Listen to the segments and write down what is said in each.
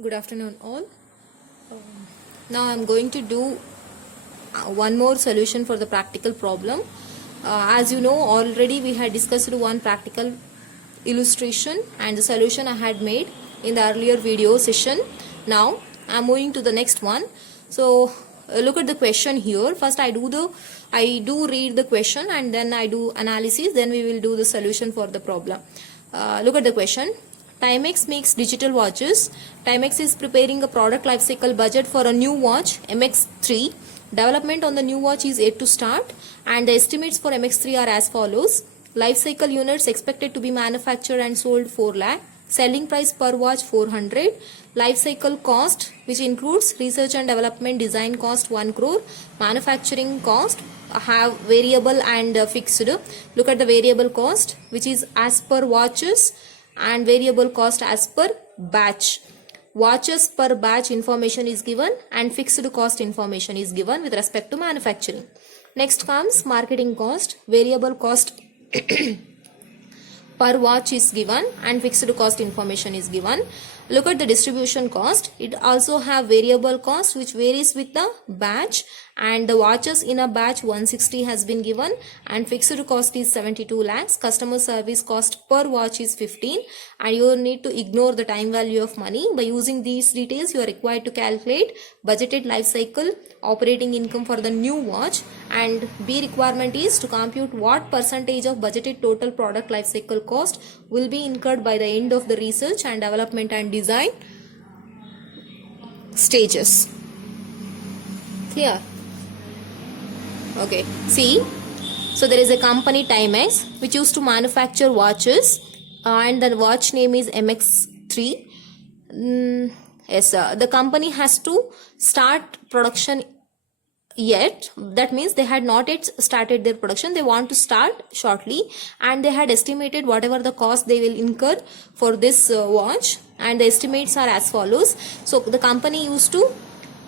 Good afternoon all. Now I am going to do one more solution for the practical problem. As you know, already we had discussed one practical illustration and the solution I had made in the earlier video session. Now I am moving to the next one. So look at the question here. First I do read the question and then I do analysis, then we will do the solution for the problem. Look at the question. Timex makes digital watches. Timex is preparing a product lifecycle budget for a new watch MX3. Development on the new watch is yet to start and the estimates for MX3 are as follows. Lifecycle units expected to be manufactured and sold 4 lakh. Selling price per watch 400. Lifecycle cost, which includes research and development design cost 1 crore. Manufacturing cost have variable and fixed. Look at the variable cost, which is as per watches, and variable cost as per batch. Watches per batch information is given and fixed cost information is given with respect to manufacturing. Next comes marketing cost. Variable cost per watch is given and fixed cost information is given. Look at the distribution cost. It also have variable cost which varies with the batch, and the watches in a batch 160 has been given and fixed cost is 72 lakhs. Customer service cost per watch is 15 and you need to ignore the time value of money. By using these details you are required to calculate budgeted life cycle operating income for the new watch, and B requirement is to compute what percentage of budgeted total product life cycle cost will be incurred by the end of the research and development and design stages. Clear? Okay, see, so there is a company Timex which used to manufacture watches and the watch name is MX3. Yes, the company has to start production yet. That means they had not yet started their production. They want to start shortly and they had estimated whatever the cost they will incur for this watch, and the estimates are as follows. So the company used to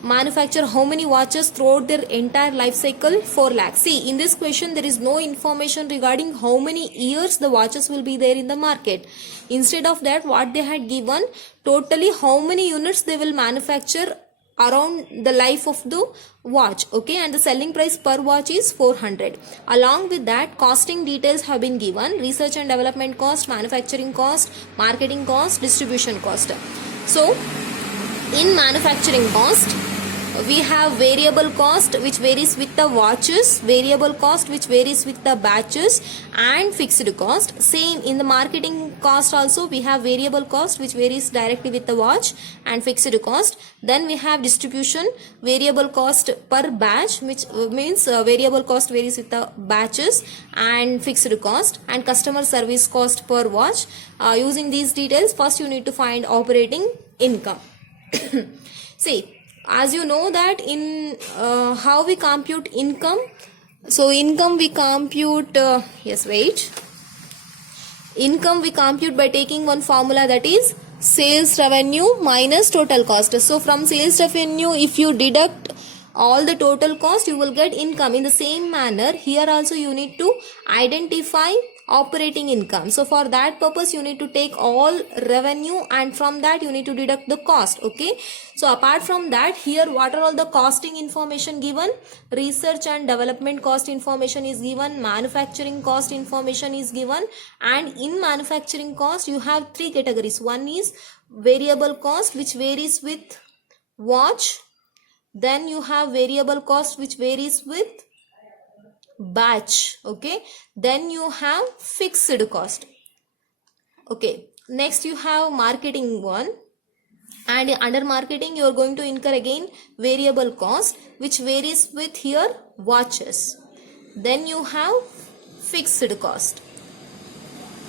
manufacture how many watches throughout their entire life cycle? 4 lakhs. See, in this question there is no information regarding how many years the watches will be there in the market. Instead of that, what they had given, totally how many units they will manufacture around the life of the watch. Okay, and the selling price per watch is 400. Along with that, costing details have been given: research and development cost, manufacturing cost, marketing cost, distribution cost. So in manufacturing cost we have variable cost which varies with the watches, variable cost which varies with the batches, and fixed cost. Same in the marketing cost also, we have variable cost which varies directly with the watch and fixed cost. Then we have distribution, variable cost per batch, which means variable cost varies with the batches and fixed cost, and customer service cost per watch. Using these details, first you need to find operating income. See, as you know that in how we compute income. So income we compute, income we compute by taking one formula, that is sales revenue minus total cost. So from sales revenue, if you deduct all the total cost, you will get income. In the same manner, here also you need to identify operating income. So for that purpose you need to take all revenue and from that you need to deduct the cost. Okay, so apart from that, here what are all the costing information given? Research and development cost information is given, manufacturing cost information is given, and in manufacturing cost you have 3 categories. One is variable cost which varies with watch, then you have variable cost which varies with batch. Okay, then you have fixed cost. Okay, next you have marketing one, and under marketing you are going to incur again variable cost which varies with here watches. Then you have fixed cost.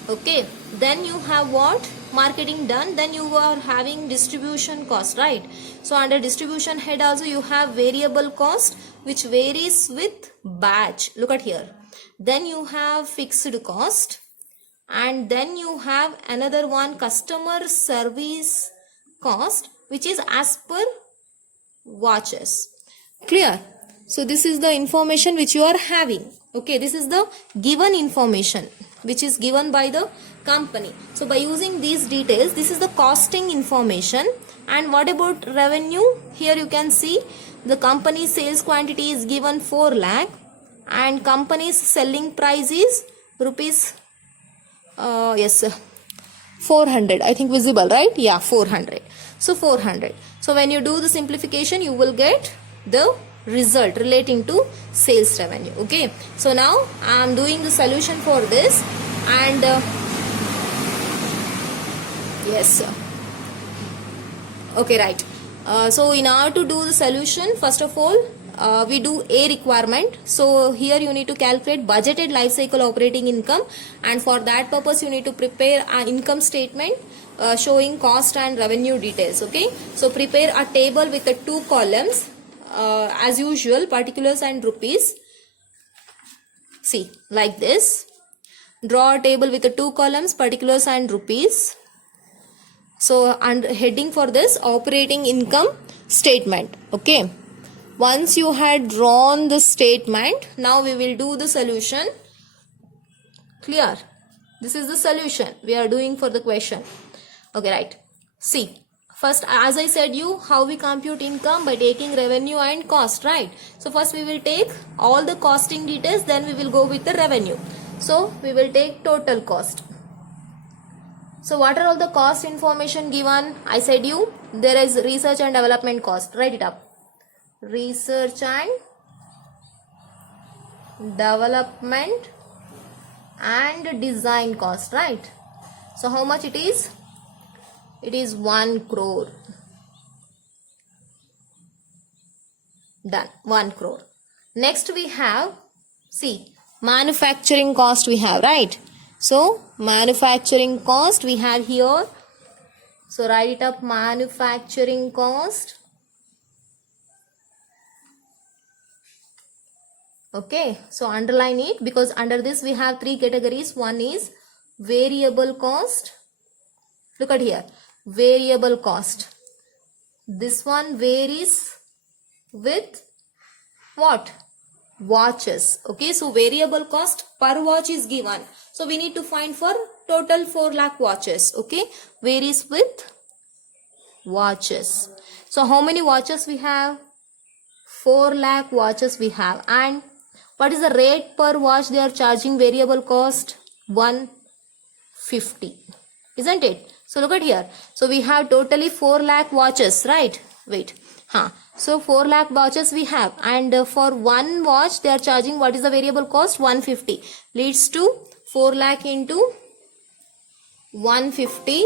Okay, then you have what? Marketing done. Then you are having distribution cost, right? So under distribution head also you have variable cost which varies with batch. Look at here. Then you have fixed cost, and then you have another one, customer service cost, which is as per watches. Clear? So this is the information which you are having. Okay, this is the given information. which is given by the company. So by using these details, this is the costing information. And what about revenue? Here you can see the company's sales quantity is given 4 lakh and company's selling price is rupees 400. I think visible, right? Yeah, 400. So 400. So when you do the simplification, you will get the result relating to sales revenue. Okay, so now I am doing the solution for this, and yes sir. Okay, right. So in order to do the solution, first of all we do a requirement. So here you need to calculate budgeted life cycle operating income, and for that purpose you need to prepare an income statement showing cost and revenue details. Okay, so prepare a table with the 2 columns as usual, particulars and rupees. See, like this. Draw a table with the 2 columns, particulars and rupees. So under heading for this, operating income statement. Okay, once you had drawn the statement, now we will do the solution. Clear? This is the solution we are doing for the question. Okay, right. See, first, as I said you, how we compute income? By taking revenue and cost, right? So first we will take all the costing details, then we will go with the revenue. So we will take total cost. So what are all the cost information given? I said you, there is research and development cost. Write it up. Research and development and design cost, right? So how much it is? It is 1 crore. Done. 1 crore. Next we have, see, manufacturing cost we have, right? So manufacturing cost we have here. So write it up, manufacturing cost. Okay, so underline it, because under this we have 3 categories. One is variable cost. Look at here, variable cost. This one varies with what? Watches. Okay, so variable cost per watch is given. So we need to find for total 4 lakh watches. Okay, varies with watches. So how many watches we have? 4 lakh watches we have. And what is the rate per watch they are charging variable cost? 150. Isn't it? So look at here. So we have totally 4 lakh watches, right? Wait. So 4 lakh watches we have, and for one watch they are charging, what is the variable cost? 150. Leads to 4 lakh into 150.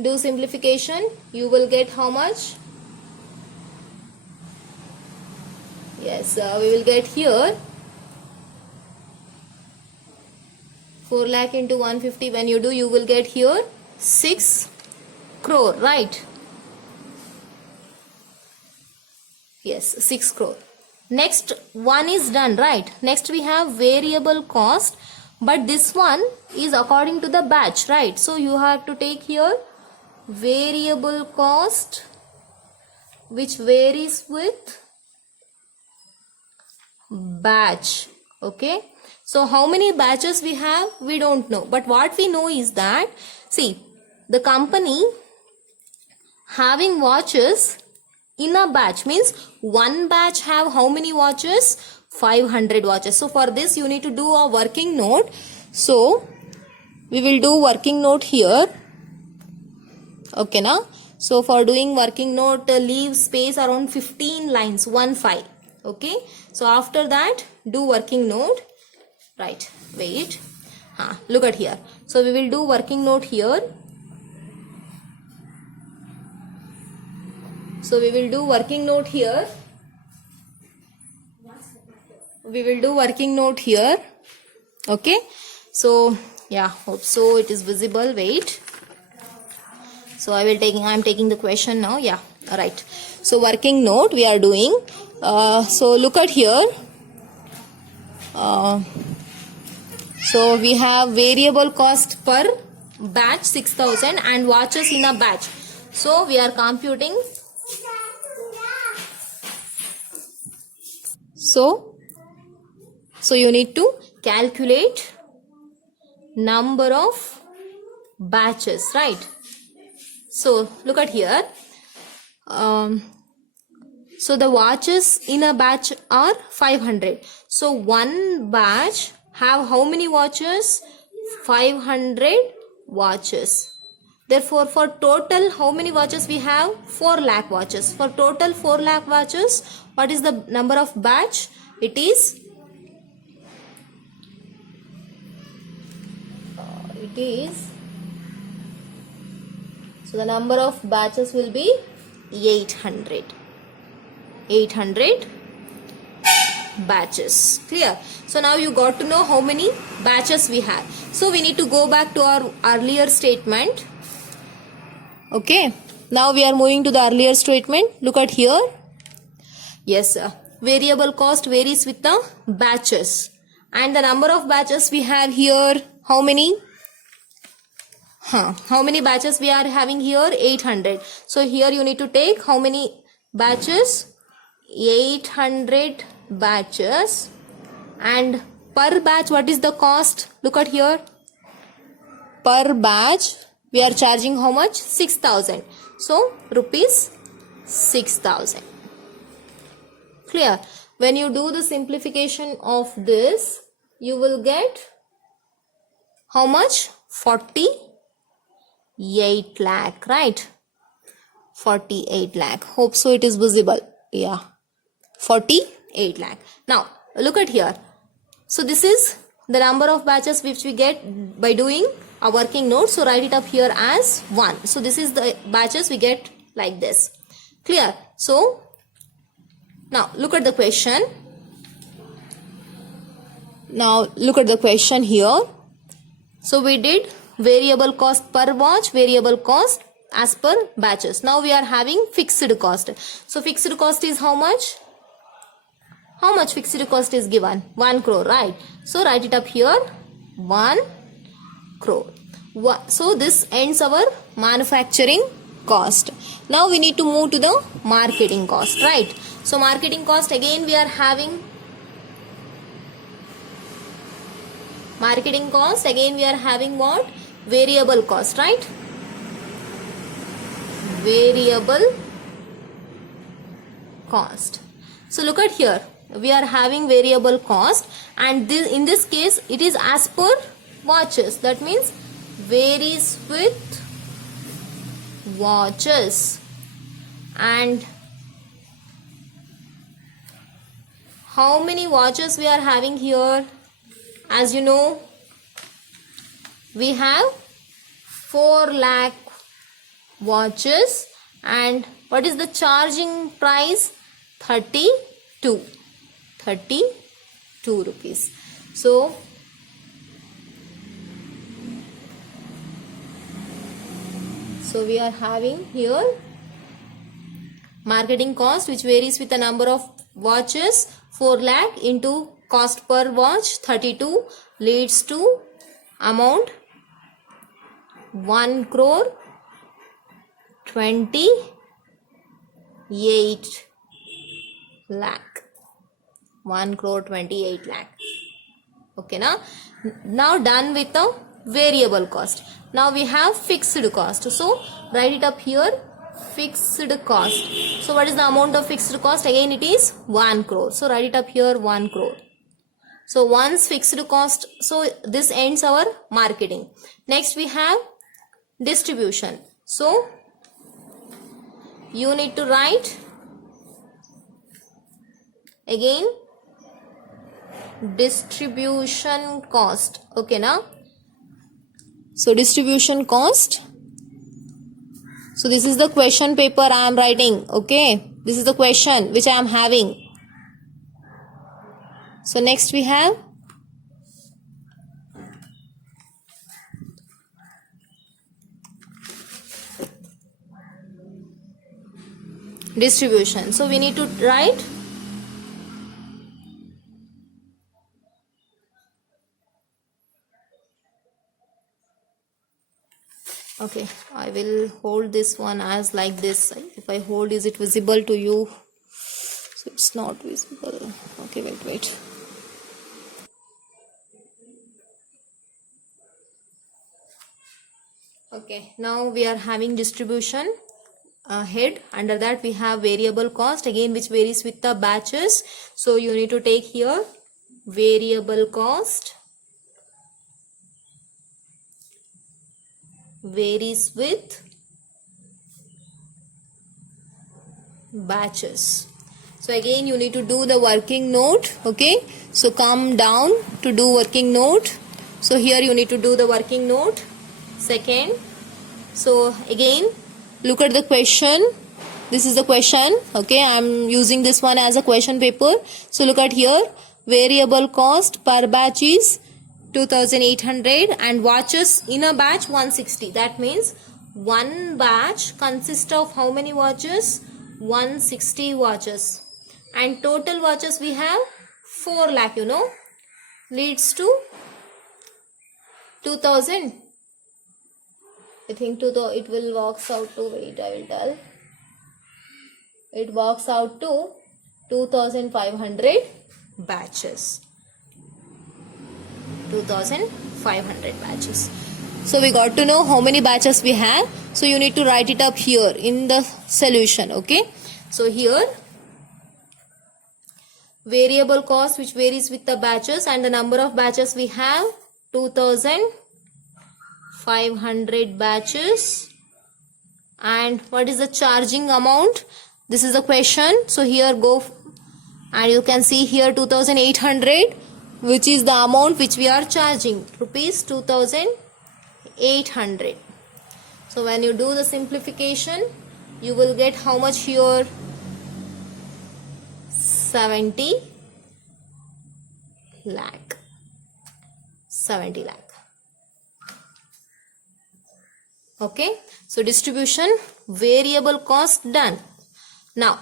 Do simplification. You will get how much? Yes, we will get here 4 lakh into 150. When you do, you will get here 6 crore, right? Yes, 6 crore. Next one is done, right? Next we have variable cost, but this one is according to the batch, right? So you have to take here variable cost, which varies with batch. Okay, so how many batches we have, we don't know, but what we know is that, see, the company having watches in a batch means one batch have how many watches? 500 watches. So for this you need to do a working note. So we will do working note here. Okay, now, so for doing working note, leave space around 15 lines, 15. Okay, so after that do working note. Right, wait, look at here. So we will do working note here. So we will do working note here. We will do working note here. Okay, so yeah, hope so it is visible. Wait, so I'm taking the question now. Yeah, all right. So working note we are doing. So look at here. So we have variable cost per batch 6,000 and watches in a batch. So we are computing. So you need to calculate number of batches, right? So look at here. So the watches in a batch are 500. So one batch have how many watches? 500 watches. Therefore, for total, how many watches we have? 4 lakh watches. For total 4 lakh watches, what is the number of batch? It is so the number of batches will be 800 batches. Clear? So now you got to know how many batches we have. So we need to go back to our earlier statement. Okay, now we are moving to the earlier statement. Look at here. Yes, variable cost varies with the batches, and the number of batches we have here, how many? How many batches we are having here? 800. So here you need to take how many batches? 800 batches. And per batch, what is the cost? Look at here. Per batch we are charging how much? 6,000. So rupees 6,000. Clear? When you do the simplification of this, you will get how much? 48 lakh, right? 48 lakh. Hope so it is visible. Yeah, 48 lakh. Now look at here. So this is the number of batches which we get by doing a working note. So write it up here as 1. So this is the batches we get like this. Clear? So now look at the question. Now look at the question here. So we did variable cost per watch, variable cost as per batches. Now we are having fixed cost. So fixed cost is how much? How much fixed cost is given? 1 crore, right? So write it up here, 1 crore. So this ends our manufacturing cost. Now we need to move to the marketing cost, right? So marketing cost, again we are having marketing cost, again we are having what? Variable cost, right? Variable cost. So look at here, we are having variable cost, and in this case it is as per watches. That means varies with watches. And how many watches we are having here? As you know, we have 4 lakh watches, and what is the charging price? 32 rupees. So we are having here marketing cost, which varies with the number of watches. 4 lakh into cost per watch 32 leads to amount 1 crore 28 lakh. 1 crore 28 lakh. Okay, now done with the variable cost. Now we have fixed cost. So write it up here, fixed cost. So what is the amount of fixed cost? Again it is 1 crore. So write it up here, 1 crore. So once fixed cost, so this ends our marketing. Next we have distribution. So you need to write again distribution cost. Okay, now so distribution cost. So this is the question paper I am writing. Okay, this is the question which I am having. So next we have distribution. So we need to write okay, I will hold this one as like this. If I hold, is it visible to you? So it's not visible. Okay, wait. Okay, now we are having distribution head. Under that we have variable cost, again which varies with the batches. So you need to take here variable cost varies with batches. So again you need to do the working note. Okay, so come down to do working note. So here you need to do the working note. Second, so again look at the question. This is the question. Okay, I'm using this one as a question paper. So look at here, variable cost per batch is 2800 and watches in a batch 160. That means one batch consists of how many watches? 160 watches. And total watches we have 4 lakh, leads to 2000. I think it will works out to, wait, I will tell. It works out to 2500 batches. 2500 batches. So we got to know how many batches we have. So you need to write it up here in the solution. Okay. So here variable cost which varies with the batches, and the number of batches we have 2500 batches. And what is the charging amount? This is the question. So here go and you can see here 2800, which is the amount which we are charging, rupees 2800. So when you do the simplification, you will get how much here? 70 lakh. 70 lakh. Okay, so distribution variable cost done. Now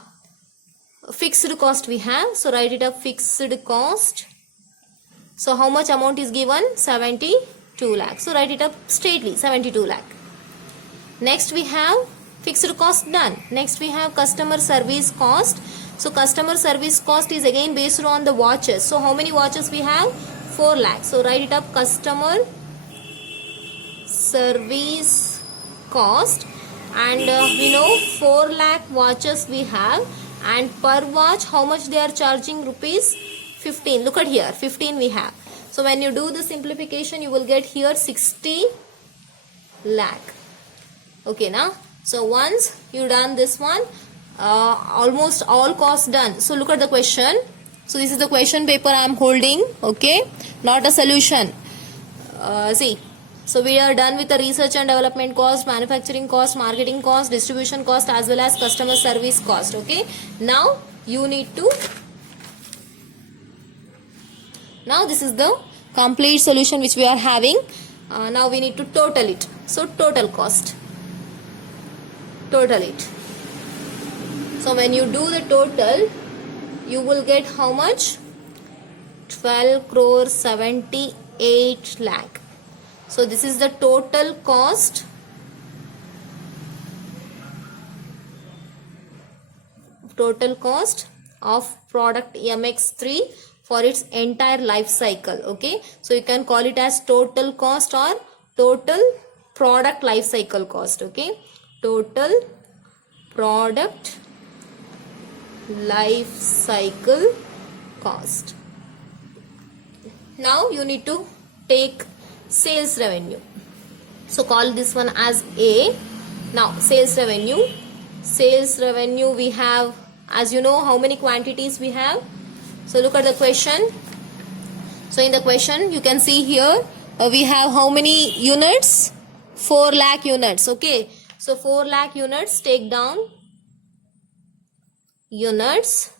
fixed cost we have, so write it up, fixed cost. So how much amount is given? 72 lakh. So write it up straightly, 72 lakh. Next we have fixed cost done. Next we have customer service cost. So customer service cost is again based on the watches. So how many watches we have? 4 lakh. So write it up, customer service cost. And we know 4 lakh watches we have, and per watch how much they are charging? Rupees 15. Look at here, 15 we have. So when you do the simplification, you will get here 60 lakh. Okay, now so once you done this one, almost all costs done. So look at the question. So this is the question paper I am holding. Okay, not a solution. See, so we are done with the research and development cost, manufacturing cost, marketing cost, distribution cost, as well as customer service cost. Okay, now you need to, now this is the complete solution which we are having. Now we need to total it. So total cost, total it. So when you do the total, you will get how much? 12 crore 78 lakh. So this is the total cost of product MX3 for its entire life cycle. Okay, so you can call it as total cost or total product life cycle cost. Okay, total product life cycle cost. Now you need to take sales revenue. So call this one as A. Now sales revenue we have, as you know, how many quantities we have. So look at the question. So in the question you can see here we have how many units? 4 lakh units. Okay, so 4 lakh units, take down units,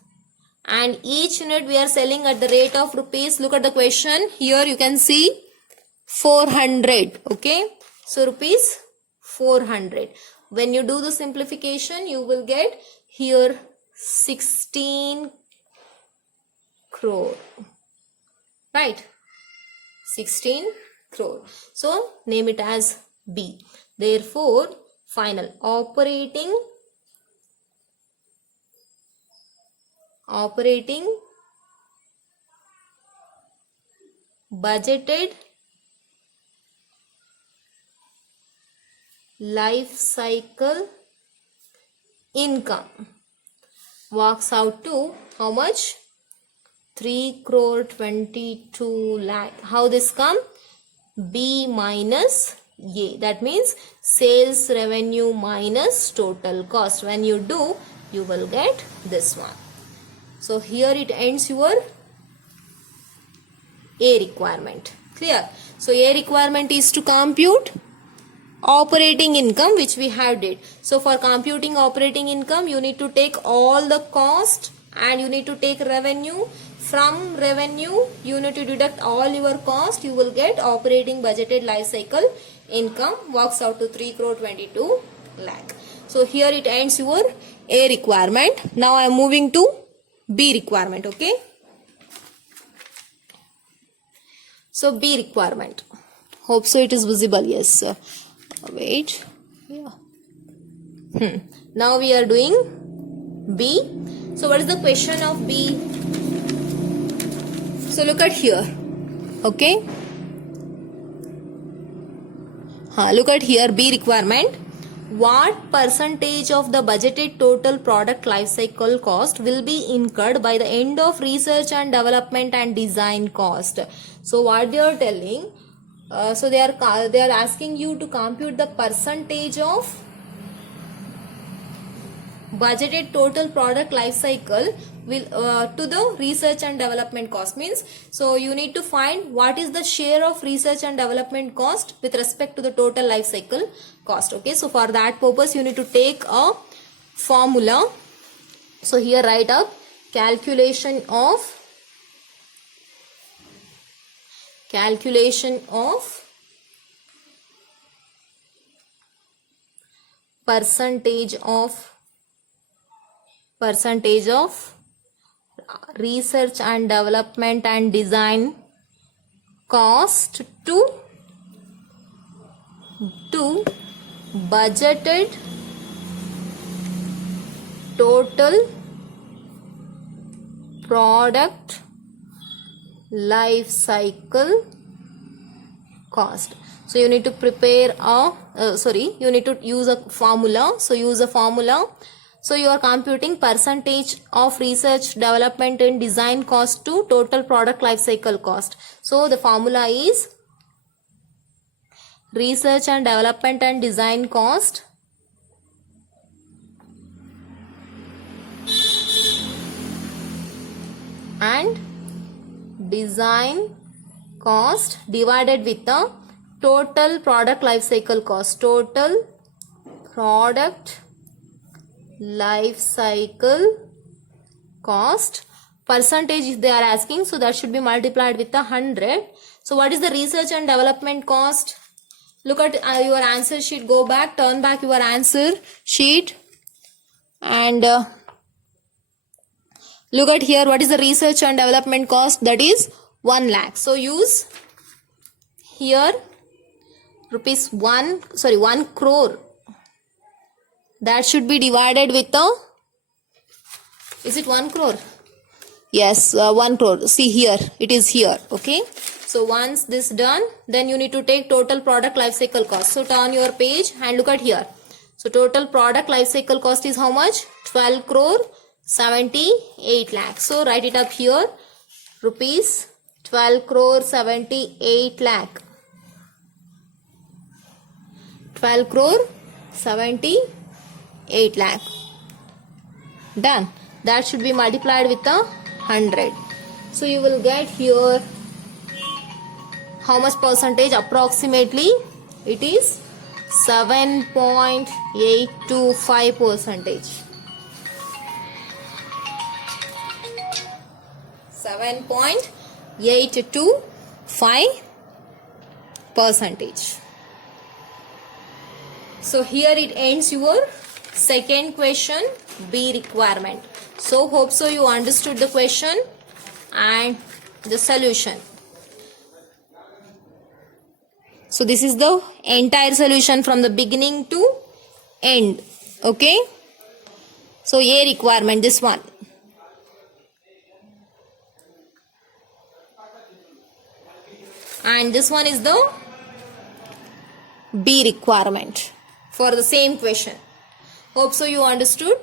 and each unit we are selling at the rate of rupees. Look at the question here, you can see 400. Okay, so rupees 400. When you do the simplification, you will get here 16 crore, right? 16 crore. So name it as B. Therefore final operating budgeted life cycle income works out to how much? 3 crore 22 lakh. How this come? B minus A. That means sales revenue minus total cost. When you do, you will get this one. So here it ends your A requirement. Clear? So A requirement is to compute operating income, which we have did. So for computing operating income, you need to take all the cost and you need to take revenue. From revenue, you need to deduct all your cost. You will get operating budgeted life cycle income works out to 3 crore 22 lakh. So here it ends your A requirement. Now I am moving to B requirement. Okay. So B requirement. Hope so it is visible. Yes. Wait. Yeah. Now we are doing B. So what is the question of B? So look at here. Okay. Look at here, B requirement. What percentage of the budgeted total product life cycle cost will be incurred by the end of research and development and design cost? So what they are telling, so they are asking you to compute the percentage of budgeted total product life cycle will to the research and development cost. Means, so you need to find what is the share of research and development cost with respect to the total life cycle cost. Okay, so for that purpose you need to take a formula. So here write up calculation of percentage of research and development and design cost to budgeted total product life cycle cost. So you need to prepare you need to use a formula. So use a formula. So you are computing percentage of research, development and design cost to total product life cycle cost. So the formula is research and development and design cost and design cost divided with the total product life cycle cost. Total product life cycle cost percentage they are asking, so that should be multiplied with 100. So what is the research and development cost? Look at your answer sheet. Go back, turn back your answer sheet and look at here. What is the research and development cost? That is 1 lakh. So use here one crore. That should be divided with is it 1 crore? Yes, 1 crore. See here, it is here. Okay. So once this done, then you need to take total product life cycle cost. So turn your page and look at here. So total product life cycle cost is how much? 12 crore 78 lakh. So write it up here. Rupees 12 crore 78 lakh. 12 crore 78 lakh. Done. That should be multiplied with 100. So you will get here how much percentage? Approximately it is 7.825 percentage. 7.825 percentage. So here it ends your second question, B requirement. So hope so you understood the question and the solution. So this is the entire solution from the beginning to end. Okay. So A requirement, this one. And this one is the B requirement. for the same question. Hope so you understood.